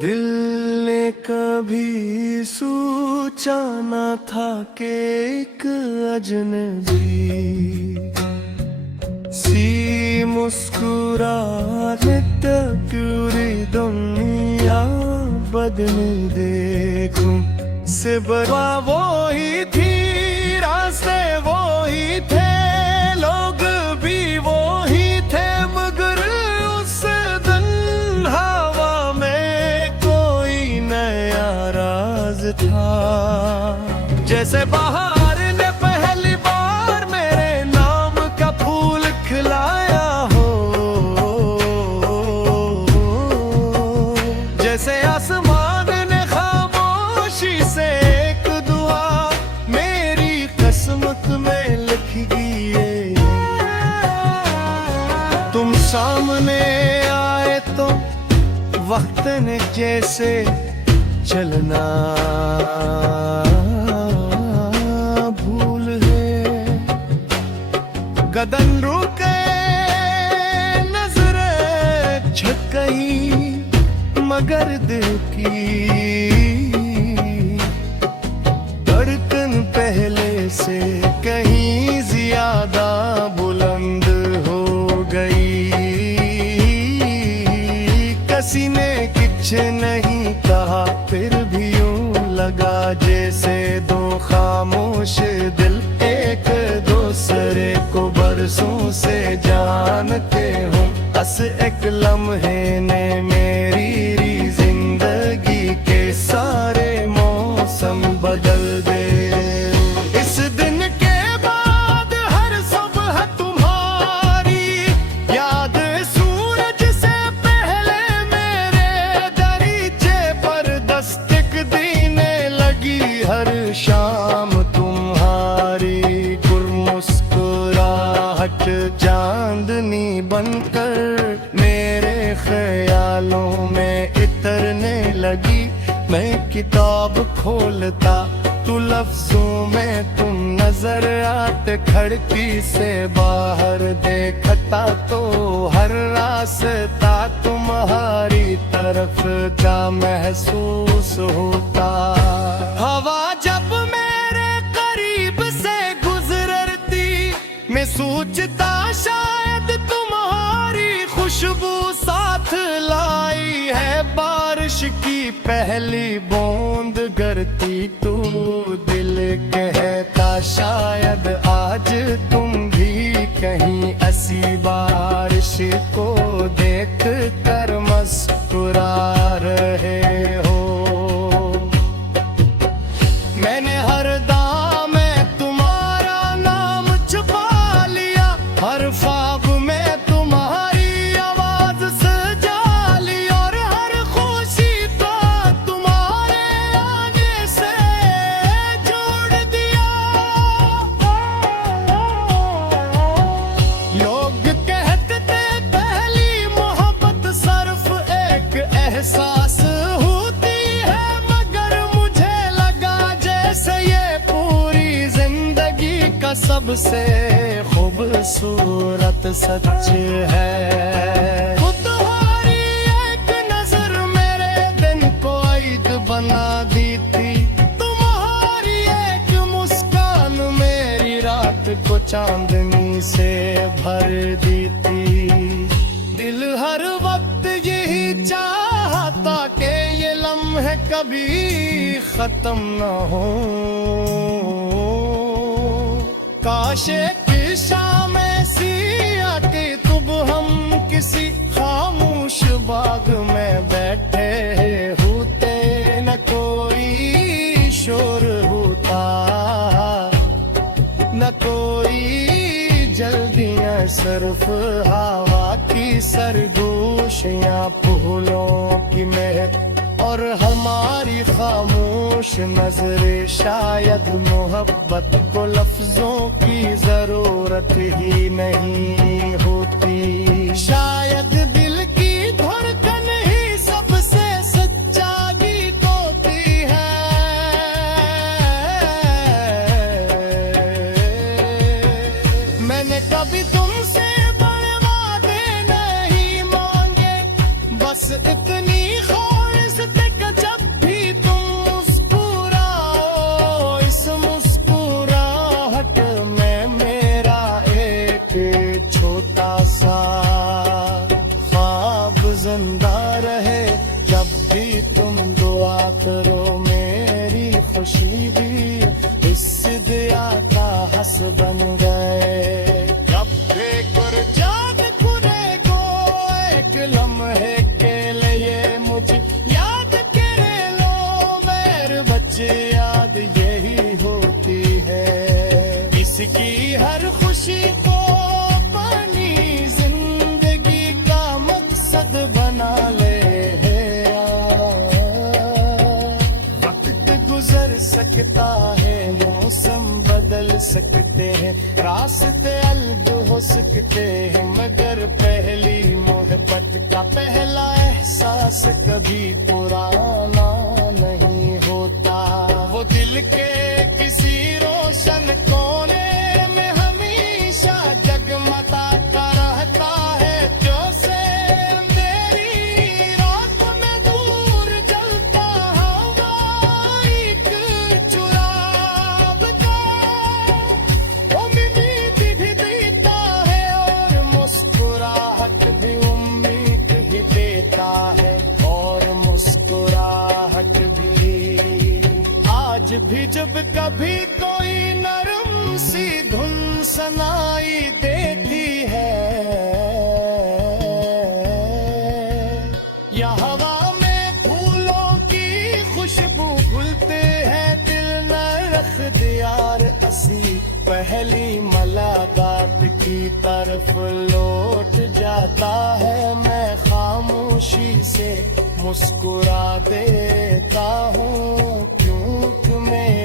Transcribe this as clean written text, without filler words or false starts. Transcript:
दिल ने कभी सोचा न था कि एक अजनबी सी मुस्कुराने तक पूरी दुनिया बदल देखूं से बड़ा वो ही थी, रास्ते वो ही थे, लोग भी वो ही थे, मगर उस दिन हवा में कोई नया राज था। जैसे बाहर ने पहली बार मेरे नाम का फूल खिलाया हो, जैसे आसमान ने खामोशी से एक दुआ मेरी किस्मत में लिख गई। तुम सामने आए तो वक्त ने जैसे चलना भूल है, कदम रुके नजरें झुक गई, मगर दिल की धड़कन पहले से कहीं ज्यादा बुलंद हो गई। किसी ने कुछ नहीं कहा, फिर भी यूं लगा जैसे दो खामोश दिल एक दूसरे को बरसों से जानते हो। बस एक लम्हे ने मेरी जिंदगी के सारे मौसम बदल दे। इस दिन के बाद हर सुबह तुम्हारी याद सूरज से पहले मेरे दरीचे पर दस्तक देने लगी। हर शाम तुम्हारी मुस्कुराहट चांदनी बनकर मेरे ख्यालों में इतरने लगी। मैं किताब खोलता तू लफ्जों में तुम नजर आते, खिड़की से बाहर देखता तो हर रास्ता तुम्हारी तरफ का महसूस होता। हवा जब मेरे करीब से गुजरती मैं सोचता शायद तुम्हारी खुशबू साथ लाई है। बारिश की पहली बूंद गिरती तो दिल कहता शायद आज तुम भी कहीं ऐसी बारिश को देख कर मुस्कुरा रहे हो। मैंने हर दाम में तुम्हारा नाम छुपा लिया, हर ख्वाब में तुम्हारी आवाज सजा ली, और हर खुशी तो तुम्हारे आने से जोड़ दिया। लोग कहते थे पहली मोहब्बत सिर्फ एक एहसास होती है, मगर मुझे लगा जैसे ये पूरी जिंदगी का सबसे खूबसूरत सच है। वो तुम्हारी एक नजर मेरे दिन को ईद बना दी थी, तुम्हारी एक मुस्कान मेरी रात को चांदनी से भर दी थी। दिल हर वक्त यही चाहता कि ये लम्हे कभी खत्म न हो। काश एक शाम ऐसी आके तुम हम किसी खामोश बाग में बैठे होते, न कोई शोर होता न कोई जल्दियां, सिर्फ हवा की सरगोशियां, फूलों की महक और हमारी खामोश नजरें। शायद मोहब्बत को लफ्जों की जरूरत ही नहीं होती, शायद दिल की धड़कन ही सबसे सच्चा गीत होती है। एहसास बन गए। जब देखकर जाग खुले को एक लम्हे के लिए मुझे याद करे लो मेरे बच्चे, याद यही होती है। इसकी हर खुशी को पानी जिंदगी का मकसद बना ले। वक्त गुजर सकता है, मौसम बदल सकते हैं, रास्ते अलग हो सकते हैं, मगर पहली मोहब्बत का पहला एहसास कभी पुराना नहीं होता। वो दिल के किसी रोशन कोने में हमेशा जगमगाता रहता है, जो से अंधेरी रात में दूर जलता हवा एक चिराग का। उम्मीद भी देता है और मुस्कुराहट भी उम्मीद ही देता है, और मुस्कुराहट भी। आज भी जब कभी कोई नरम सी धुन सुनाई देती है, या हवा में फूलों की खुशबू घुलते हैं, दिल न रख दियार असी पहली मुलाकात की तरफ लौट जाता है। मैं खामोशी से मुस्कुरा देता हूँ, क्योंकि मैं